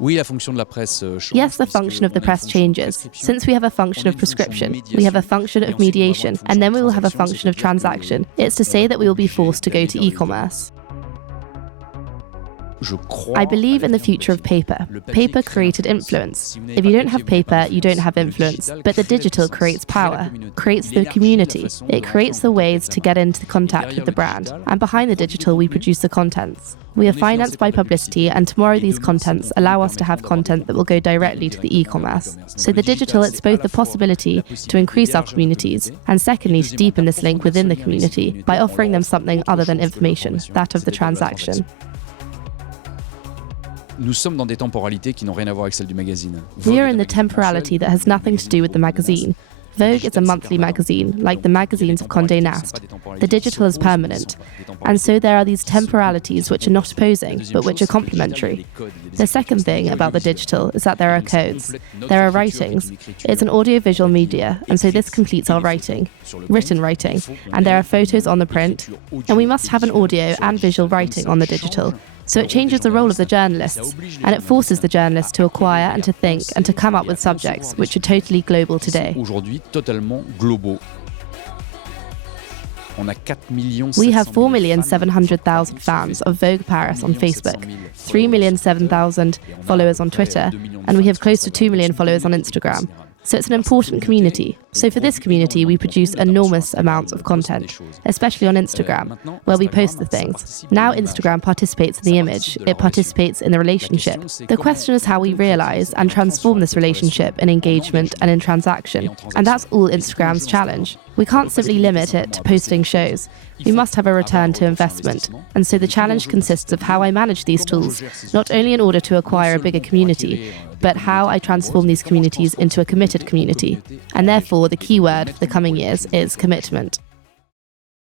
Yes, the function of the press changes. Since we have a function of prescription, we have a function of mediation, and then we will have a function of transaction. It's to say that we will be forced to go to e-commerce. I believe in the future of paper. Paper created influence. If you don't have paper, you don't have influence. But the digital creates power, creates the community. It creates the ways to get into contact with the brand. And behind the digital, we produce the contents. We are financed by publicity, and tomorrow these contents allow us to have content that will go directly to the e-commerce. So the digital, it's both the possibility to increase our communities, and secondly, to deepen this link within the community by offering them something other than information, that of the transaction. Nous sommes dans des temporalités qui n'ont rien à voir avec celles du magazine. We are in the temporality that has nothing to do with the magazine. Vogue is a monthly magazine, like the magazines of Condé Nast. The digital is permanent. And so there are these temporalities which are not opposing, but which are complementary. The second thing about the digital is that there are codes. There are writings. It's an audiovisual media, and so this completes our writing, written writing. And there are photos on the print, and we must have an audio and visual writing on the digital. So it changes the role of the journalists, and it forces the journalists to acquire and to think and to come up with subjects which are totally global today. Aujourd'hui, totalement globaux. We have 4,700,000 fans of Vogue Paris on Facebook, 3,007,000 followers on Twitter, and we have close to 2 million followers on Instagram. So it's an important community. So for this community, we produce enormous amounts of content, especially on Instagram, where we post the things. Now Instagram participates in the image, it participates in the relationship. The question is how we realize and transform this relationship in engagement and in transaction. And that's all Instagram's challenge. We can't simply limit it to posting shows. We must have a return to investment. And so the challenge consists of how I manage these tools, not only in order to acquire a bigger community, but how I transform these communities into a committed community. And therefore, the key word for the coming years is commitment.